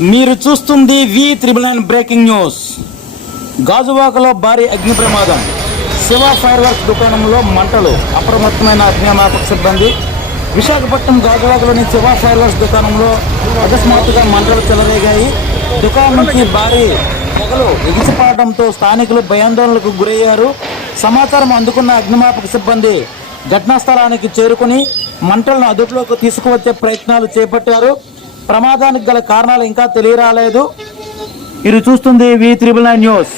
మీరు చూస్తుంది V999 breaking news. గాజువాకలో భారీ అగ్ని ప్రమాదం. శివ ఫైర్ వర్క్స్ దుకాణంలో మంటలు. అప్రమత్తమైన అగ్నిమాపక సిబ్బంది. విశాఖపట్నం గాజువాకలోని శివ ఫైర్ వర్క్స్ దుకాణంలో అకస్మాత్తుగా మంటలు చెలరేగాయి. దుకాణం నుంచి భారీ పొగలు ఎగిసిపడడంతో స్థానికులు భయాందోళనలకు గురయ్యారు. సమాచారం అందుకున్న అగ్నిమాపక సిబ్బంది ఘటనా స్థలానికి చేరుకుని మంటలను అదుపులోకి తీసుకువచ్చే ప్రయత్నాలు చేపట్టారు. ప్రమాదానికి గల కారణాలు ఇంకా తెలియరాలేదు. మీరు చూస్తుంది V999 న్యూస్.